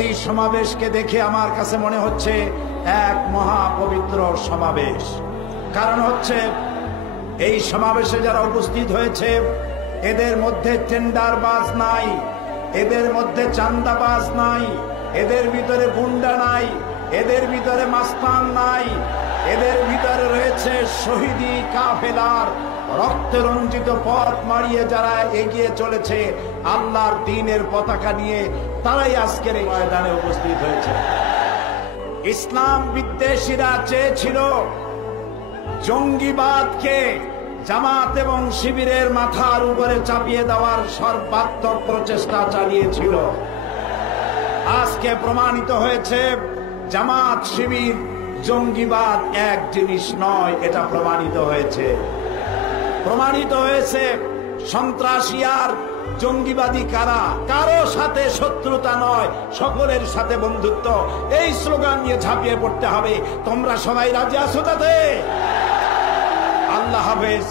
এই সমাবেশকে দেখে আমার কাছে মনে হচ্ছে এক মহা পবিত্র সমাবেশ। কারণ হচ্ছে এই সমাবেশে যারা উপস্থিত হয়েছে এদের মধ্যে টেন্ডারবাজ নাই, এদের মধ্যে চান্দাবাজ নাই, এদের ভিতরে গুন্ডা নাই, এদের ভিতরে মাস্তান নাই, এদের ভিতরে রয়েছে শহীদি কাফেলার রক্তে রঞ্জিত পথ মারিয়ে যারা এগিয়ে চলেছে আল্লাহর দ্বীনের পতাকা নিয়ে, তারাই আজকের এই ময়দানে উপস্থিত হয়েছে। ইসলাম বিদ্বেষীরা চেয়েছিল জঙ্গিবাদকে জামাত এবং শিবিরের মাথার উপরে চাপিয়ে দেওয়ার সর্বাত্মক প্রচেষ্টা চালিয়েছিল। আজকে প্রমাণিত হয়েছে জামাত শিবির জঙ্গিবাদ এক জিনিস নয়, এটা প্রমাণিত হয়েছে। প্রমাণিত হয়েছে সন্ত্রাসী আর জঙ্গিবাদী কারা, কারো সাথে শত্রুতা নয়, সকলের সাথে বন্ধুত্ব। এই স্লোগান নিয়ে ঝাঁপিয়ে পড়তে হবে। তোমরা সবাই রাজি আছো তাতে? আল্লাহ হাফেজ।